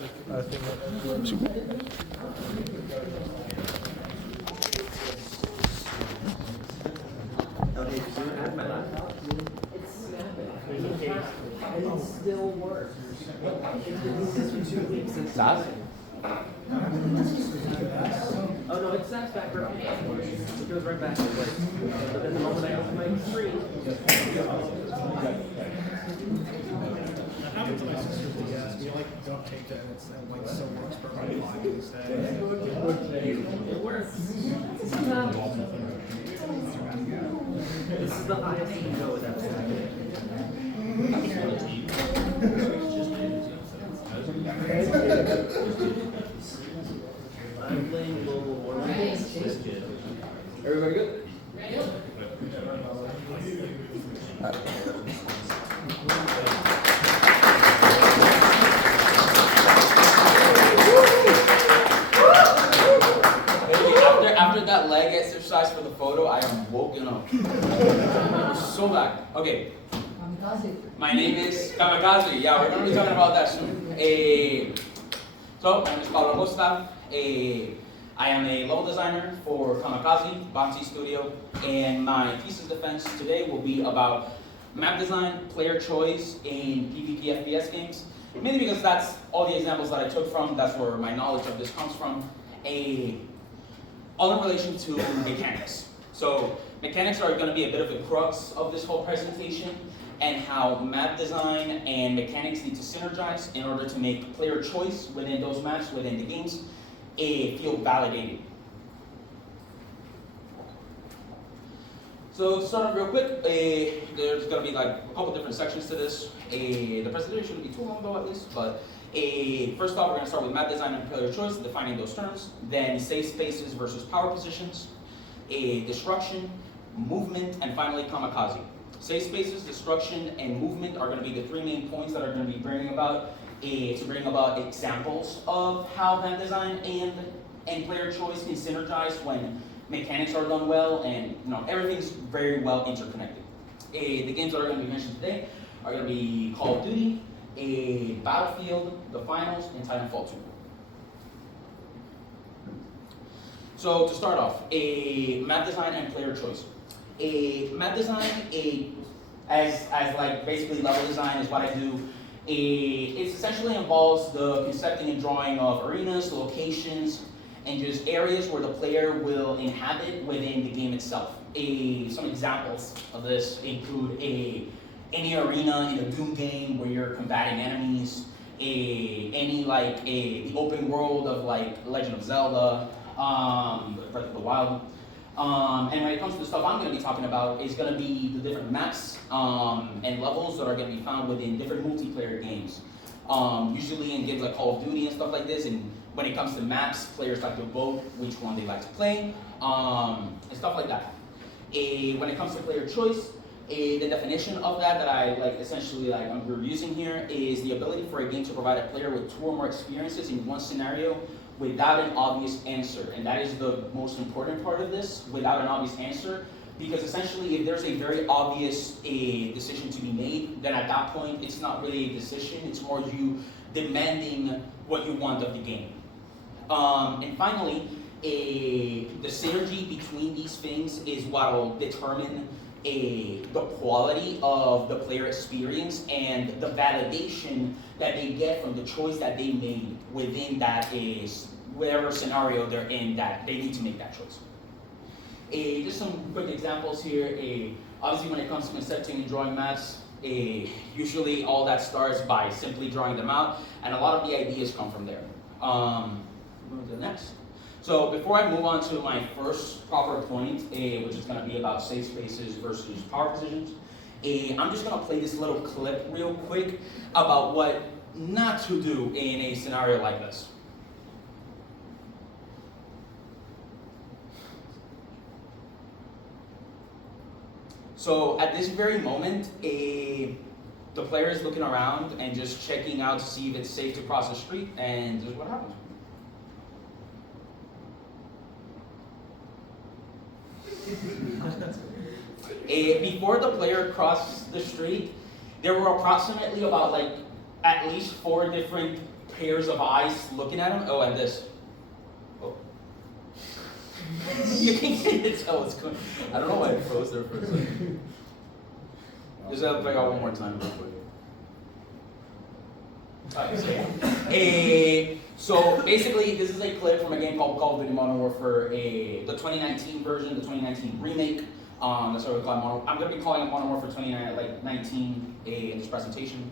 It still works. Nas? Oh no, it snaps back right. It goes right back. But then the moment I open my screen. That happened to my sister's DS. We like duct taped it and it's like so works perfectly fine instead. It works. This is the highest you can go with that stack. I'm playing Global Warfare. Everybody good? After that leg exercise for the photo, I am woken up. I'm so back. Okay. My name is Kamikaze. Yeah, we're going to be talking about that soon. So, my name is Pablo Costa. I am a level designer for Kamikaze, Bounty Studio, and my thesis defense today will be about map design, player choice in PvP FPS games. Mainly because that's all the examples that I took from, that's where my knowledge of this comes from. All in relation to mechanics. So mechanics are going to be a bit of the crux of this whole presentation, and how map design and mechanics need to synergize in order to make player choice within those maps, within the games, feel validated. So to start off real quick, there's going to be like a couple different sections to this. The presentation shouldn't be too long though, at least, but first off, we're going to start with map design and player choice, defining those terms, then safe spaces versus power positions, destruction, movement, and finally Kamikaze. Safe spaces, destruction, and movement are going to be the three main points that are going to be bringing about to bring about examples of how map design and player choice can synergize when mechanics are done well, and everything's very well interconnected. The games that are going to be mentioned today are going to be Call of Duty, Battlefield, The Finals, and Titanfall 2. So to start off, map design and player choice. Map design, as like basically level design is what I do. It essentially involves the concepting and drawing of arenas, locations, and just areas where the player will inhabit within the game itself. Some examples of this include any arena in a Doom game where you're combating enemies, the open world of like Legend of Zelda, Breath of the Wild. And when it comes to the stuff I'm going to be talking about, is going to be the different maps and levels that are going to be found within different multiplayer games. Usually in games like Call of Duty and stuff like this, and when it comes to maps, players like to vote which one they like to play, and stuff like that. When it comes to player choice, the definition of that I'm using here is the ability for a game to provide a player with two or more experiences in one scenario without an obvious answer. And that is the most important part of this, without an obvious answer, because essentially if there's a very obvious decision to be made, then at that point it's not really a decision, it's more you demanding what you want of the game. And finally, the synergy between these things is what will determine the quality of the player experience and the validation that they get from the choice that they made within that is whatever scenario they're in that they need to make that choice. Just some quick examples here. Obviously when it comes to concepting and drawing maps, usually all that starts by simply drawing them out, and a lot of the ideas come from there. Move to the next. So before I move on to my first proper point, which is going to be about safe spaces versus power positions, I'm just going to play this little clip real quick about what not to do in a scenario like this. So at this very moment, the player is looking around and just checking out to see if it's safe to cross the street, and this is what happens. Before the player crossed the street, there were approximately about at least 4 different pairs of eyes looking at him. Oh, and this. Oh. You can't tell what's going on. I don't know why it froze there for a second. Just play out one more time real quick. So basically, this is a clip from a game called Call of Duty Modern Warfare, the 2019 version, the 2019 remake. That's what we call it. I'm going to be calling it Modern Warfare 2019 in this presentation.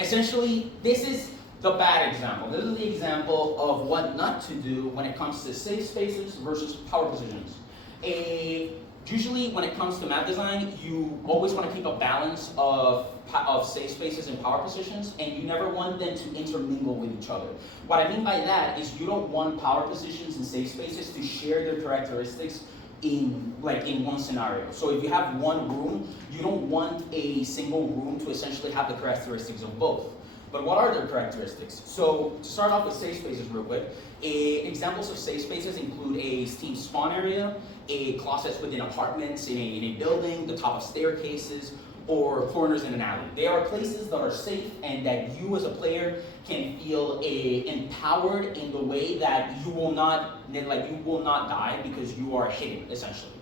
Essentially, this is the bad example. This is the example of what not to do when it comes to safe spaces versus power positions. Usually, when it comes to map design, you always want to keep a balance of safe spaces and power positions, and you never want them to intermingle with each other. What I mean by that is you don't want power positions and safe spaces to share their characteristics in one scenario. So if you have one room, you don't want a single room to essentially have the characteristics of both. But what are their characteristics? So to start off with safe spaces real quick, examples of safe spaces include a team spawn area, closets within apartments, in a building, the top of staircases, or corners in an alley. They are places that are safe and that you as a player can feel empowered in the way that you will not die because you are hidden, essentially.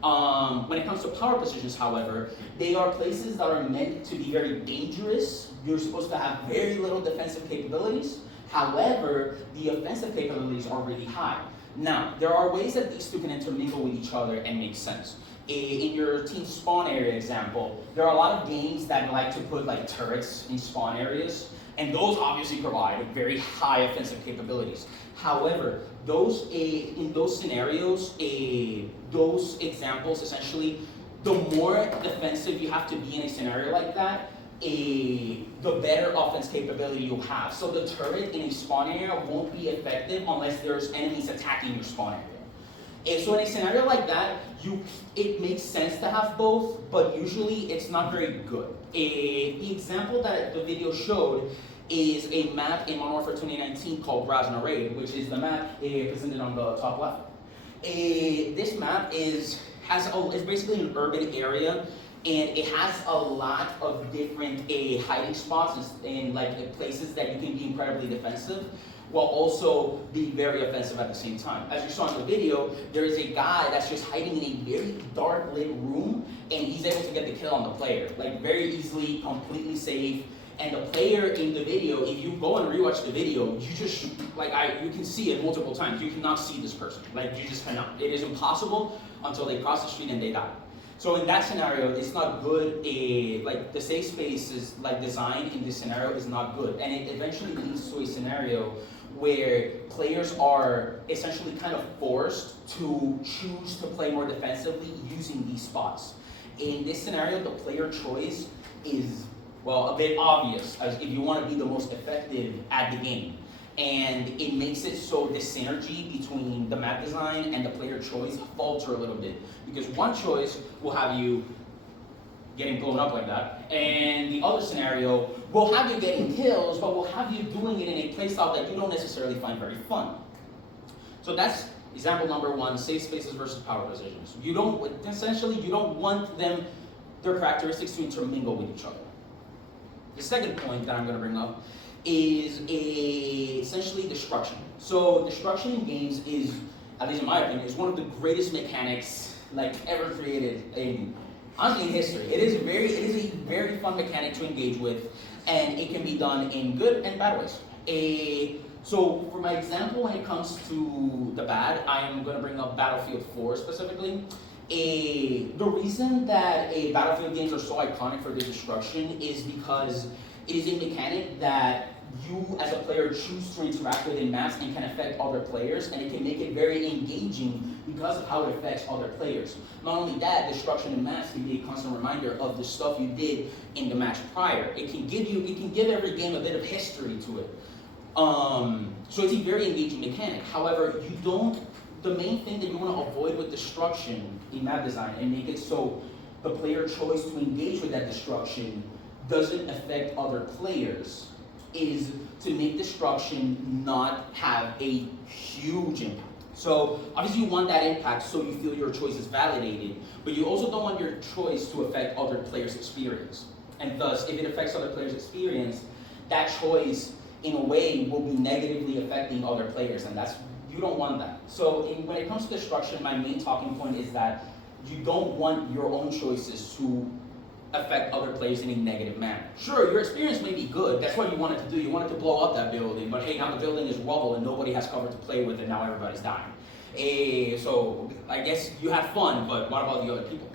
When it comes to power positions, however, they are places that are meant to be very dangerous. You're supposed to have very little defensive capabilities. However, the offensive capabilities are really high. Now, there are ways that these two can intermingle with each other and make sense. In your team spawn area example, there are a lot of games that like to put like turrets in spawn areas, and those obviously provide very high offensive capabilities. However, in those scenarios, those examples, essentially, the more defensive you have to be in a scenario like that, the better offense capability you'll have. So the turret in a spawn area won't be effective unless there's enemies attacking your spawn area. And so in a scenario like that, it makes sense to have both, but usually it's not very good. The example that the video showed is a map in Modern Warfare 2019 called Brasna Raid, which is the map presented on the top left. This map is basically an urban area, and it has a lot of different hiding spots and places that you can be incredibly defensive, while also be very offensive at the same time. As you saw in the video, there is a guy that's just hiding in a very dark lit room, and he's able to get the kill on the player, very easily, completely safe. And the player in the video, if you go and rewatch the video, you can see it multiple times. You cannot see this person. You just cannot. It is impossible until they cross the street and they die. So in that scenario, it's not good. The safe space is designed in this scenario is not good, and it eventually leads to a scenario where players are essentially kind of forced to choose to play more defensively using these spots. In this scenario, the player choice is, well, a bit obvious as if you want to be the most effective at the game. And it makes it so the synergy between the map design and the player choice falter a little bit. Because one choice will have you getting blown up like that, and the other scenario will have you getting kills, but will have you doing it in a playstyle that you don't necessarily find very fun. So that's example number one, safe spaces versus power positions. You don't want their characteristics to intermingle with each other. The second point that I'm going to bring up is essentially destruction. So destruction in games is, at least in my opinion, is one of the greatest mechanics ever created in history. It is a very fun mechanic to engage with, and it can be done in good and bad ways. So for my example, when it comes to the bad, I am going to bring up Battlefield 4 specifically. The reason that Battlefield games are so iconic for their destruction is because it is a mechanic that you as a player choose to interact with in maps and can affect other players, and it can make it very engaging because of how it affects other players. Not only that, destruction in maps can be a constant reminder of the stuff you did in the match prior. It can give every game a bit of history to it. So it's a very engaging mechanic. However, the main thing that you want to avoid with destruction in map design and make it so the player choice to engage with that destruction doesn't affect other players is to make destruction not have a huge impact. So obviously you want that impact so you feel your choice is validated, but you also don't want your choice to affect other players' experience. And thus, if it affects other players' experience, that choice in a way will be negatively affecting other players, and you don't want that. So when it comes to destruction, my main talking point is that you don't want your own choices to affect other players in a negative manner. Sure, your experience may be good, that's what you wanted to do, you wanted to blow up that building, but hey, now the building is rubble and nobody has cover to play with and now everybody's dying. So I guess you had fun, but what about the other people?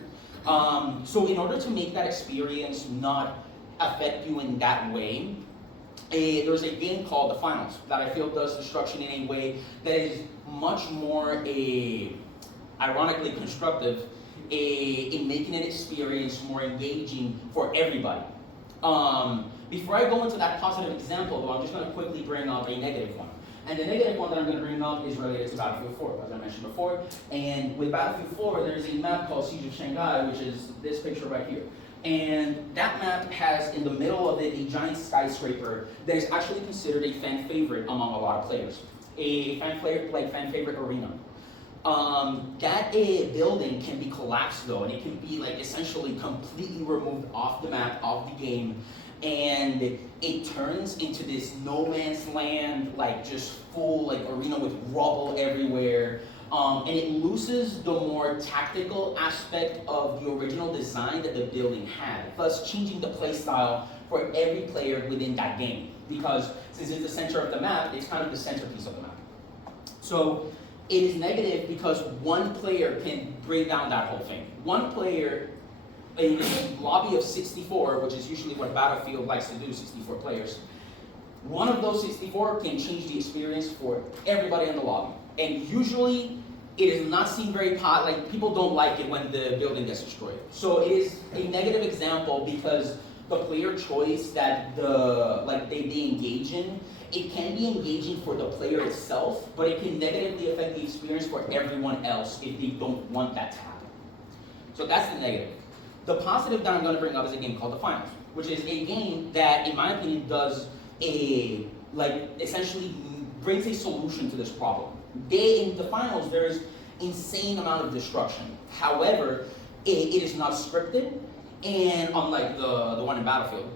So in order to make that experience not affect you in that way, there's a game called The Finals that I feel does destruction in a way that is much more ironically constructive in making an experience more engaging for everybody. Before I go into that positive example, though, I'm just going to quickly bring up a negative one. And the negative one that I'm going to bring up is related to Battlefield 4, as I mentioned before. And with Battlefield 4, there's a map called Siege of Shanghai, which is this picture right here. And that map has, in the middle of it, a giant skyscraper that is actually considered a fan favorite among a lot of players. A fan favorite arena. That building can be collapsed though, and it can be like essentially completely removed off the map, off the game, and it turns into this no man's land, like just full like arena with rubble everywhere. And it loses the more tactical aspect of the original design that the building had, thus changing the play style for every player within that game. Because since it's the center of the map, it's kind of the centerpiece of the map. So it is negative because one player can bring down that whole thing. One player in a lobby of 64, which is usually what Battlefield likes to do, 64 players, one of those 64 can change the experience for everybody in the lobby. And usually, it is not seen very like people don't like it when the building gets destroyed. So it is a negative example because the player choice that they engage in, it can be engaging for the player itself, but it can negatively affect the experience for everyone else if they don't want that to happen. So that's the negative. The positive that I'm going to bring up is a game called The Finals, which is a game that, in my opinion, does essentially brings a solution to this problem. In the finals, there is insane amount of destruction. However, it is not scripted, and unlike the one in Battlefield.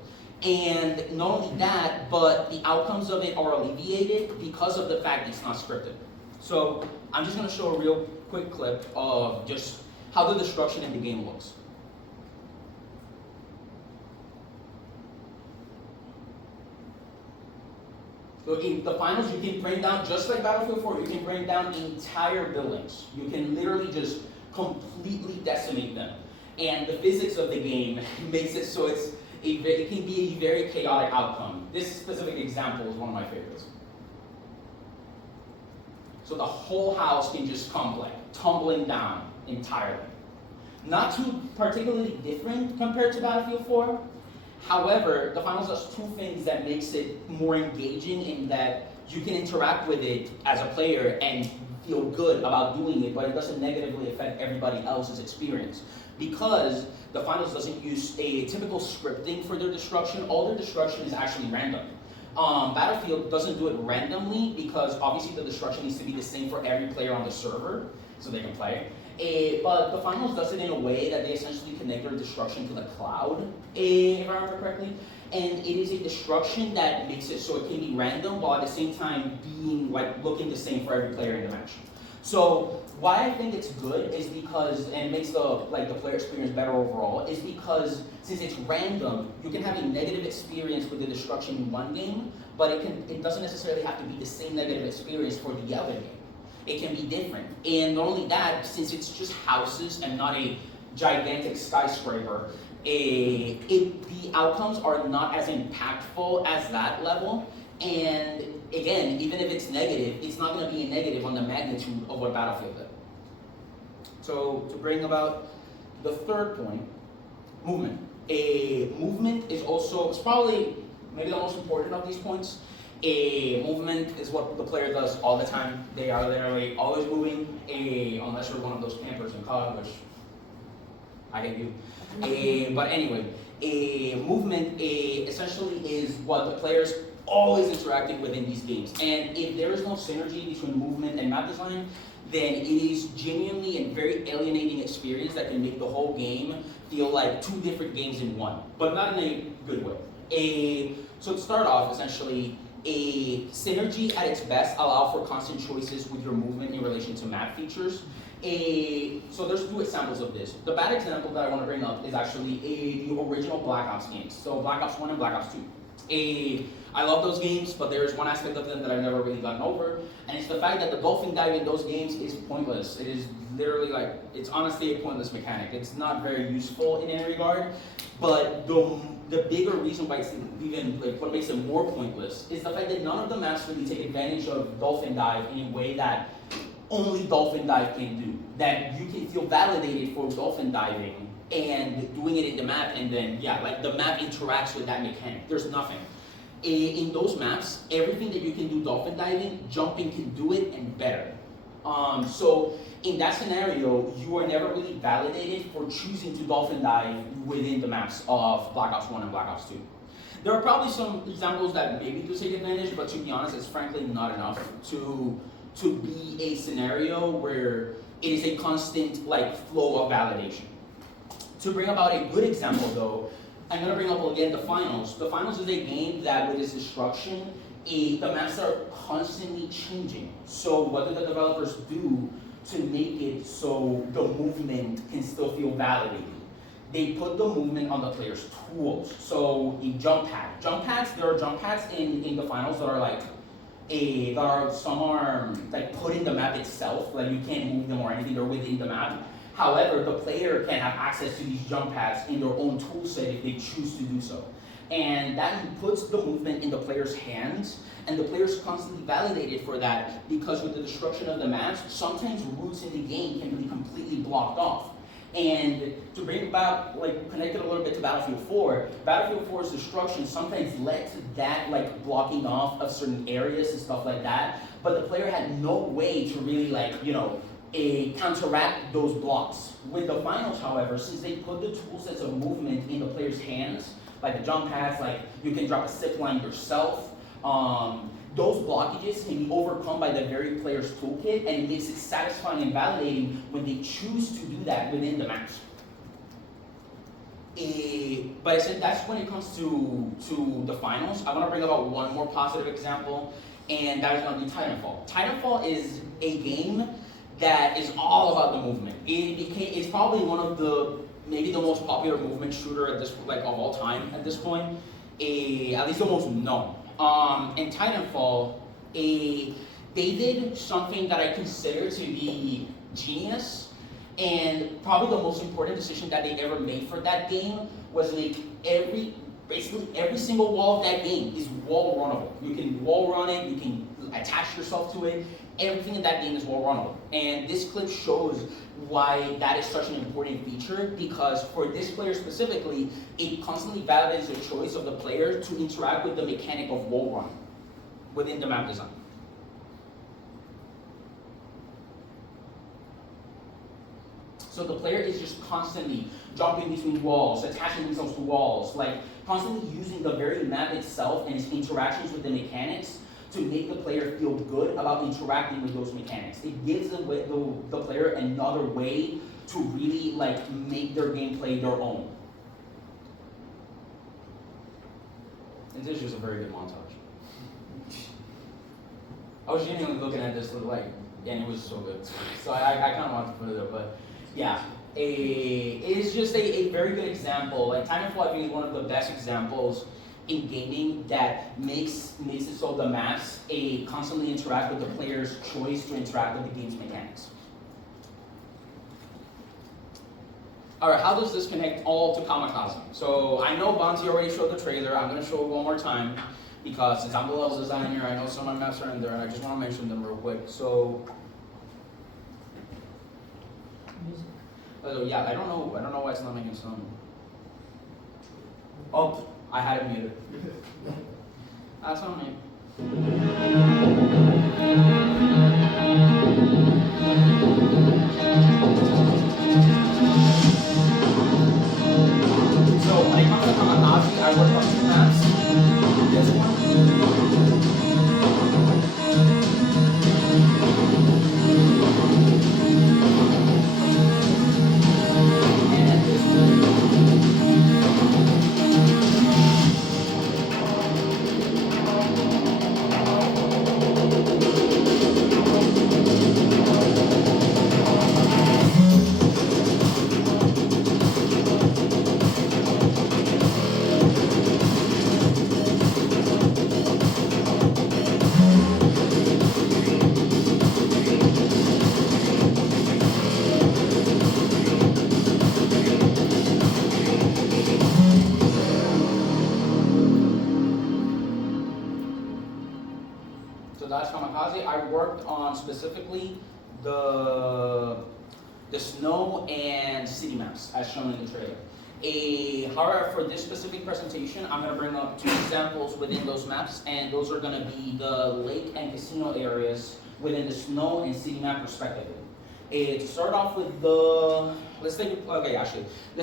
And not only that, but the outcomes of it are alleviated because of the fact it's not scripted. So I'm just going to show a real quick clip of just how the destruction in the game looks. So in the finals, you can bring down, just like Battlefield 4, you can bring down entire buildings. You can literally just completely decimate them. And the physics of the game makes it so it can be a very chaotic outcome. This specific example is one of my favorites. So the whole house can just come like tumbling down entirely. Not too particularly different compared to Battlefield 4. However, the finals does two things that makes it more engaging in that you can interact with it as a player and feel good about doing it, but it doesn't negatively affect everybody else's experience. Because the finals doesn't use a typical scripting for their destruction, all their destruction is actually random. Battlefield doesn't do it randomly because obviously the destruction needs to be the same for every player on the server so they can play. But the finals does it in a way that they essentially connect their destruction to the cloud, if I remember correctly. And it is a destruction that makes it so it can be random while at the same time being looking the same for every player in the match. So why I think it's good is because, and it makes the player experience better overall, is because since it's random, you can have a negative experience with the destruction in one game, but it doesn't necessarily have to be the same negative experience for the other game. It can be different. And not only that, since it's just houses and not a gigantic skyscraper, the outcomes are not as impactful as that level. And again, even if it's negative, it's not going to be a negative on the magnitude of what Battlefield did. So to bring about the third point, movement. Movement is also, it's probably maybe the most important of these points. Movement is what the player does all the time. They are literally always moving, unless you're one of those campers in COD, which I hate you. But anyway, movement essentially is what the players always interacting with in these games. And if there is no synergy between movement and map design, then it is genuinely and very alienating experience that can make the whole game feel like two different games in one, but not in a good way. So to start off, essentially, A synergy at its best allow for constant choices with your movement in relation to map features. So there's two examples of this. The bad example that I want to bring up is actually the original Black Ops games. So Black Ops 1 and Black Ops 2. I love those games, but there's one aspect of them that I've never really gotten over, and it's the fact that the dolphin dive in those games is pointless. It is literally like, it's honestly a pointless mechanic. It's not very useful in any regard, but the bigger reason why it's even, like, what makes it more pointless is the fact that none of the maps really take advantage of dolphin dive in a way that only dolphin dive can do. That you can feel validated for dolphin diving and doing it in the map, and then, yeah, like the map interacts with that mechanic. There's nothing. In those maps, everything that you can do dolphin diving, jumping can do it and better. So in that scenario, you are never really validated for choosing to dolphin dive within the maps of Black Ops 1 and Black Ops 2. There are probably some examples that maybe do take advantage, but to be honest, it's frankly not enough to be a scenario where it is a constant like flow of validation. To bring about a good example though, I'm going to bring up again the finals. The finals is a game that with its destruction, the maps are constantly changing. So what do the developers do to make it so the movement can still feel validated? They put the movement on the player's tools. So a jump pad. Jump pads, there are jump pads in the finals that are like some are like put in the map itself, like you can't move them or anything, they're within the map. However, the player can have access to these jump pads in their own tool set if they choose to do so. And that puts the movement in the player's hands, and the player's constantly validated for that because with the destruction of the maps, sometimes routes in the game can be completely blocked off. And to bring about, like, connect it a little bit to Battlefield 4, Battlefield 4's destruction sometimes led to that, like, blocking off of certain areas and stuff like that, but the player had no way to really, like, you know, counteract those blocks. With the finals, however, since they put the tool sets of movement in the player's hands, like the jump pads, like you can drop a zip line yourself, those blockages can be overcome by the very player's toolkit, and it makes it satisfying and validating when they choose to do that within the maps. But I said that's when it comes to the finals. I want to bring about one more positive example, and that is going to be Titanfall. Titanfall is a game that is all about the movement. It's probably one of maybe the most popular movement shooter at this, like, of all time at this point. At least the most known. In Titanfall, they did something that I consider to be genius, and probably the most important decision that they ever made for that game was make basically every single wall of that game is wall runnable. You can wall run it, you can attach yourself to it. Everything in that game is wall runnable. And this clip shows why that is such an important feature, because for this player specifically, it constantly validates the choice of the player to interact with the mechanic of wall run within the map design. So the player is just constantly jumping between walls, attaching themselves to walls, like constantly using the very map itself and its interactions with the mechanics to make the player feel good about interacting with those mechanics. It gives the player another way to really like make their gameplay their own. And this is just a very good montage. I was genuinely looking at this like, and it was so good. So I kind of wanted to put it up, but yeah. It is just a very good example. Like Titanfall, I think, is one of the best examples in gaming that makes it so the maps constantly interact with the player's choice to interact with the game's mechanics. Alright, how does this connect all to Kamikaze? So I know Bonzi already showed the trailer. I'm going to show it one more time because since I'm the level designer, I know some of my maps are in there and I just want to mention them real quick. So yeah, I don't know why it's not making some. Oh, I had it muted. That's on me. So when it comes to Kamikaze, I work on 2 maps. This one. So that's Kamikaze. I worked on specifically the snow and city maps as shown in the trailer. However, for this specific presentation, I'm going to bring up 2 examples within those maps, and those are going to be the lake and casino areas within the snow and city map respectively. To start off with let's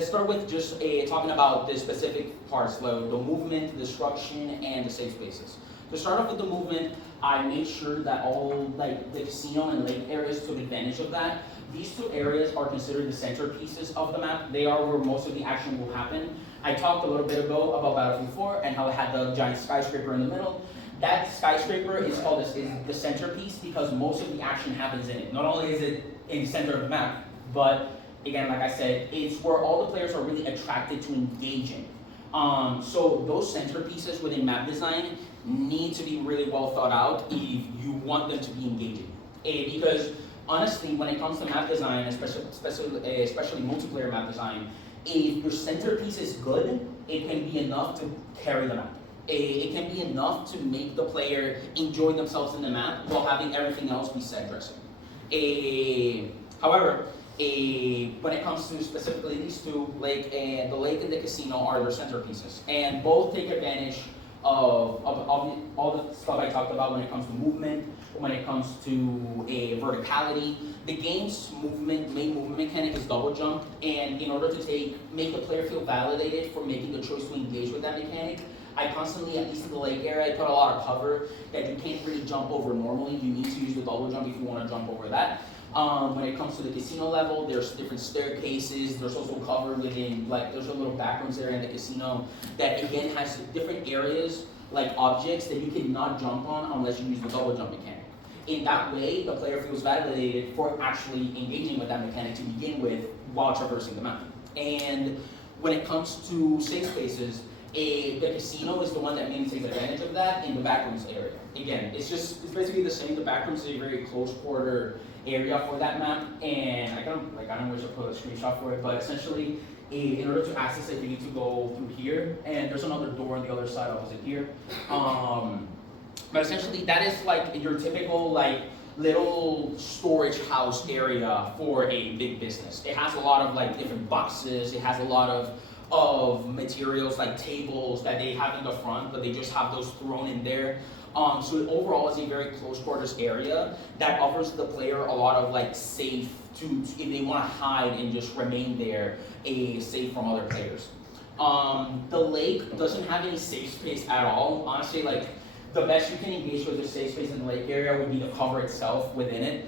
start with just talking about the specific parts, the movement, the destruction, and the safe spaces. To start off with the movement, I made sure that all the casino and lake areas took advantage of that. These 2 areas are considered the centerpieces of the map. They are where most of the action will happen. I talked a little bit ago about Battlefield 4 and how it had the giant skyscraper in the middle. That skyscraper is called the centerpiece because most of the action happens in it. Not only is it in the center of the map, but again, like I said, it's where all the players are really attracted to engaging. So those centerpieces within map design need to be really well thought out if you want them to be engaging. Because honestly, when it comes to map design, especially multiplayer map design, if your centerpiece is good, it can be enough to carry the map. It can be enough to make the player enjoy themselves in the map while having everything else be set dressing. However, when it comes to specifically these 2, the lake and the casino are their centerpieces, and both take advantage of all the stuff I talked about when it comes to movement, when it comes to verticality. The game's main movement mechanic is double jump, and in order to make the player feel validated for making the choice to engage with that mechanic, I constantly, at least in the lake area, I put a lot of cover that you can't really jump over normally. You need to use the double jump if you want to jump over that. When it comes to the casino level, there's different staircases. There's also cover within, there's a little backrooms area in the casino that again has different areas, like objects that you cannot jump on unless you use the double jump mechanic. In that way, the player feels validated for actually engaging with that mechanic to begin with while traversing the map. And when it comes to safe spaces, the casino is the one that mainly takes advantage of that in the backrooms area. Again, it's basically the same. The backrooms is a very close quarter area for that map, and I don't know where to put a screenshot for it, but essentially, in order to access it, you need to go through here, and there's another door on the other side opposite here. But essentially, that is your typical little storage house area for a big business. It has a lot of different boxes. It has a lot of materials like tables that they have in the front, but they just have those thrown in there. So it overall is a very close quarters area that offers the player a lot of safe if they want to hide and just remain there, safe from other players. The lake doesn't have any safe space at all. Honestly, the best you can engage with the safe space in the lake area would be the cover itself within it.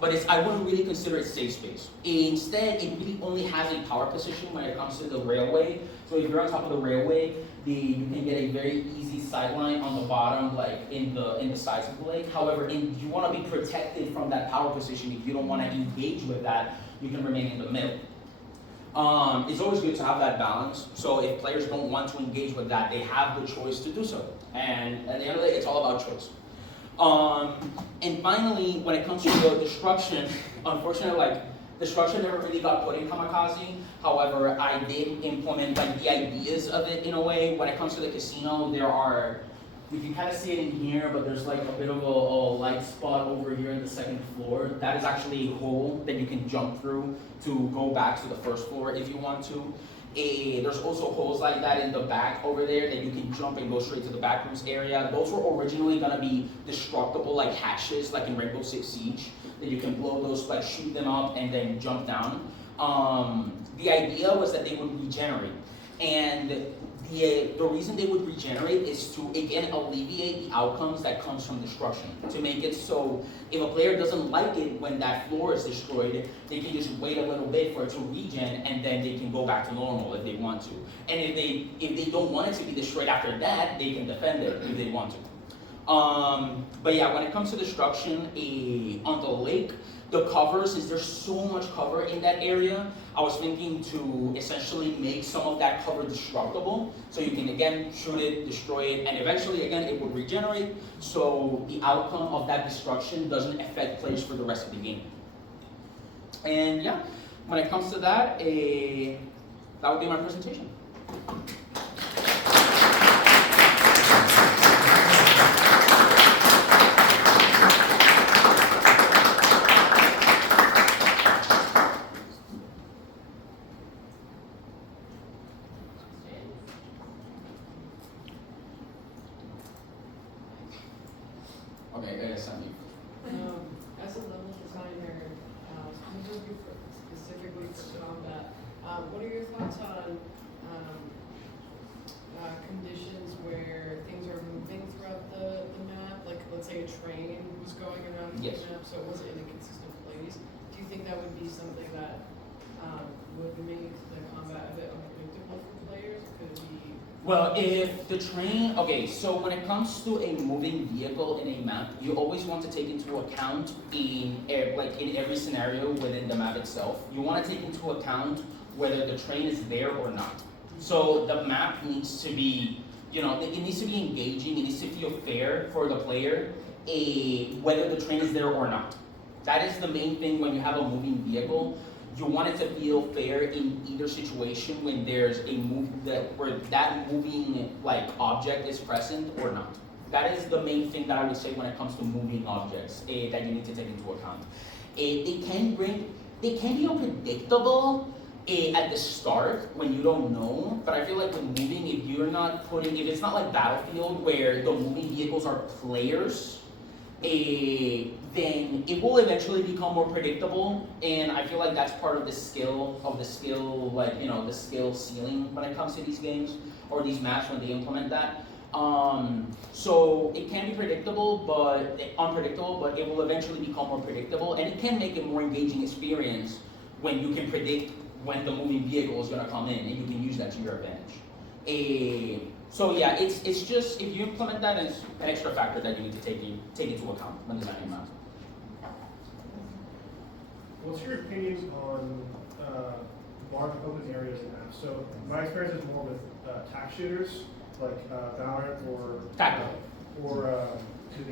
But I wouldn't really consider it safe space. Instead, it really only has a power position when it comes to the railway. So if you're on top of the railway, you can get a very easy sideline on the bottom, in the sides of the lake. However, if you want to be protected from that power position, if you don't want to engage with that, you can remain in the middle. It's always good to have that balance. So if players don't want to engage with that, they have the choice to do so. And at the end of the day, it's all about choice. And finally, when it comes to the destruction, unfortunately, destruction never really got put in Kamikaze. However, I did implement the ideas of it in a way. When it comes to the casino, you can kind of see it in here, but there's a bit of a light spot over here in the 2nd floor. That is actually a hole that you can jump through to go back to the 1st floor if you want to. There's also holes like that in the back over there that you can jump and go straight to the backrooms area. Those were originally going to be destructible hatches in Rainbow Six Siege, that you can blow those, shoot them up and then jump down. The idea was that they would regenerate, and the reason they would regenerate is to, again, alleviate the outcomes that comes from destruction. To make it so if a player doesn't like it when that floor is destroyed, they can just wait a little bit for it to regen, and then they can go back to normal if they want to. And if they don't want it to be destroyed after that, they can defend it if they want to. But yeah, when it comes to destruction on the lake, the cover, since there's so much cover in that area, I was thinking to essentially make some of that cover destructible, so you can again shoot it, destroy it, and eventually again it would regenerate, so the outcome of that destruction doesn't affect players for the rest of the game. And yeah, when it comes to that, that would be my presentation. Okay, Sammy. As a level designer, specifically for combat, what are your thoughts on conditions where things are moving throughout the map? Like, let's say a train was going around the Yes. map, so it wasn't in a consistent place. Do you think that would be something that would make the combat a bit unpredictable for players? Could it be? Well, if the train, okay, so when it comes to a moving vehicle in a map, you always want to take into account in every scenario within the map itself, you want to take into account whether the train is there or not. So the map needs to be, it needs to be engaging, it needs to feel fair for the player, whether the train is there or not. That is the main thing when you have a moving vehicle. You want it to feel fair in either situation when there's where that moving object is present or not. That is the main thing that I would say when it comes to moving objects that you need to take into account. They can be unpredictable at the start when you don't know, but I feel like with moving, if it's not like Battlefield where the moving vehicles are players, then it will eventually become more predictable, and I feel like that's part of the skill, the skill ceiling when it comes to these games or these maps when they implement that. So it can be unpredictable, but it will eventually become more predictable, and it can make a more engaging experience when you can predict when the moving vehicle is going to come in, and you can use that to your advantage. So yeah, it's just, if you implement that, it's an extra factor that you need to take into account when designing maps. What's your opinion on large open areas in maps? So my experience is more with tac shooters, like Valorant or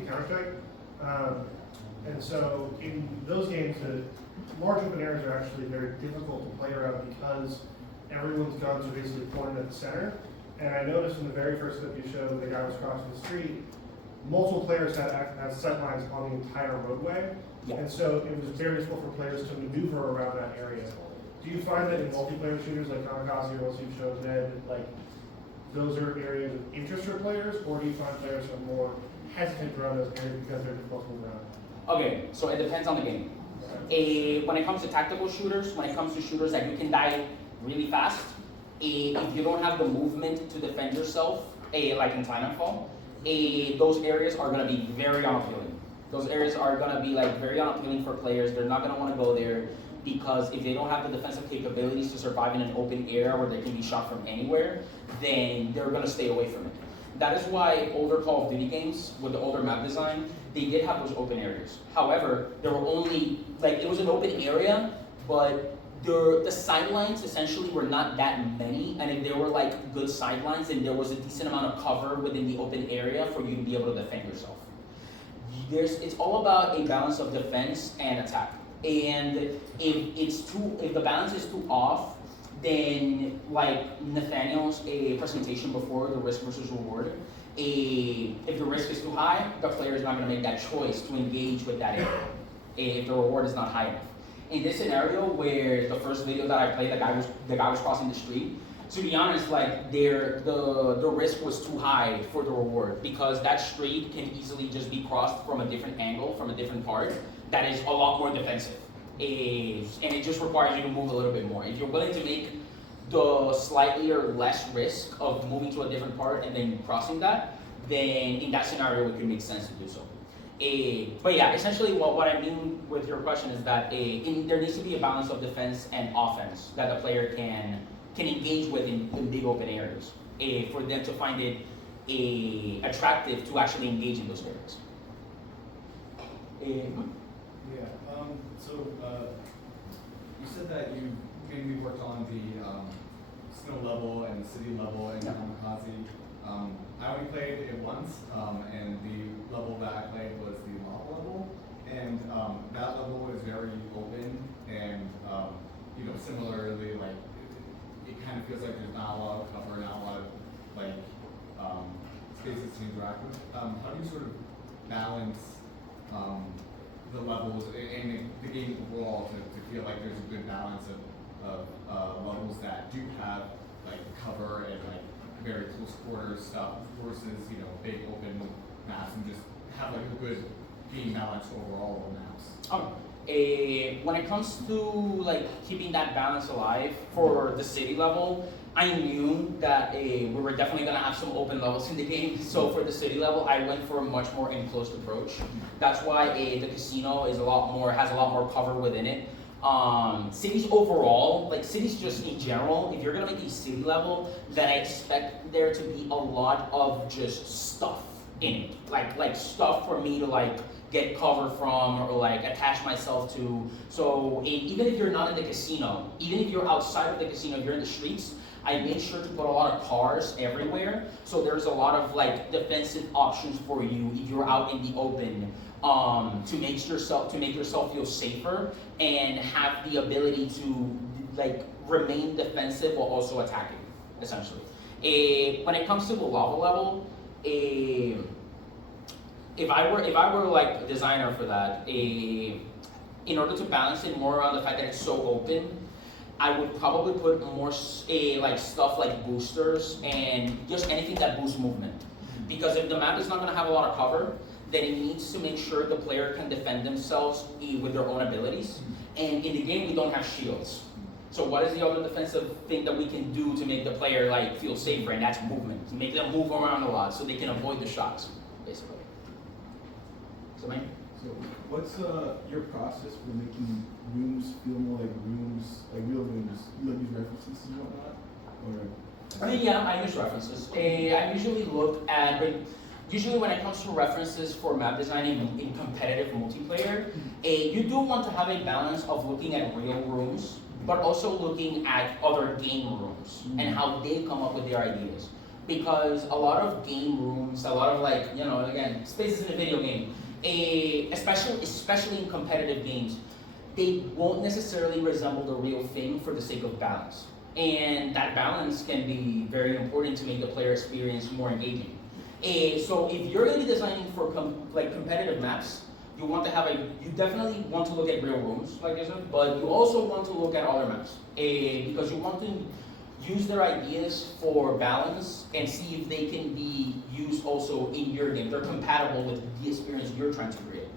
Counter-Strike. And so in those games, the large open areas are actually very difficult to play around because everyone's guns are basically pointed at the center. And I noticed in the very first clip you showed, the guy was crossing the street, multiple players had sight lines on the entire roadway. Yeah. And so it was very difficult for players to maneuver around that area. Do you find that in multiplayer shooters like Kamikaze or else you've showed Ned, those are areas of interest for players, or do you find players are more hesitant around those areas because they're difficult to move around? Okay, so it depends on the game. When it comes to tactical shooters, when it comes to shooters that you can die really fast, if you don't have the movement to defend yourself, like in Titanfall, those areas are going to be very unappealing. Those areas are going to be very unappealing for players. They're not going to want to go there because if they don't have the defensive capabilities to survive in an open area where they can be shot from anywhere, then they're going to stay away from it. That is why older Call of Duty games with the older map design, they did have those open areas. However, there were only, it was an open area, but the sidelines essentially were not that many, and if there were good sidelines, then there was a decent amount of cover within the open area for you to be able to defend yourself. It's all about a balance of defense and attack. And if the balance is too off, then Nathaniel's presentation before, the risk versus reward, if the risk is too high, the player is not going to make that choice to engage with that area if the reward is not high enough. In this scenario where the first video that I played, the guy was crossing the street, to be honest, the risk was too high for the reward because that street can easily just be crossed from a different angle, from a different part, that is a lot more defensive. And it just requires you to move a little bit more. If you're willing to make the slightly or less risk of moving to a different part and then crossing that, then in that scenario it could make sense to do so. But yeah, essentially what I mean with your question is that there needs to be a balance of defense and offense that the player can engage with in big open areas for them to find it attractive to actually engage in those areas. You said that you mainly worked on the snow level and the city level and Kamikaze. I only played it once, and the level that I played was the lava level, and that level was very open, and similarly, it kind of feels like there's not a lot of cover, not a lot of spaces to interact with. How do you sort of balance the levels and the game overall to feel like there's a good balance of levels that do have cover and very close quarters stuff versus big open maps and just have a good game balance overall on maps? When it comes to like keeping that balance alive for the city level, I knew that we were definitely gonna have some open levels in the game. So for the city level, I went for a much more enclosed approach. That's why the casino is has a lot more cover within it. Cities overall, like cities just in general, if you're gonna make a city level, then I expect there to be a lot of just stuff in it, like stuff for me to like get cover from or like attach myself to. So even if you're not in the casino, even if you're outside of the casino, if you're in the streets, I made sure to put a lot of cars everywhere. So there's a lot of like defensive options for you if you're out in the open, to make yourself feel safer and have the ability to like remain defensive while also attacking, essentially. When it comes to the lava level, if I were like a designer for that, in order to balance it more around the fact that it's so open, I would probably put more like stuff like boosters and just anything that boosts movement. Because if the map is not going to have a lot of cover, then it needs to make sure the player can defend themselves with their own abilities. And in the game, we don't have shields. So what is the other defensive thing that we can do to make the player like feel safer? And that's movement. To make them move around a lot so they can avoid the shots, basically. So, man. So, what's your process for making rooms feel more like rooms, like real rooms? You like use references and whatnot, or? I mean, yeah, I use references. I usually look at, but usually when it comes to references for map designing in competitive multiplayer, you do want to have a balance of looking at real rooms, but also looking at other game rooms and how they come up with their ideas. Because a lot of game rooms, a lot of like, you know, again, spaces in a video game, especially in competitive games, they won't necessarily resemble the real thing for the sake of balance. And that balance can be very important to make the player experience more engaging. So if you're going to be designing for competitive maps, you definitely want to look at real rooms, like I said, but you also want to look at other maps, because you want to use their ideas for balance and see if they can be used also in your game. They're compatible with the experience you're trying to create.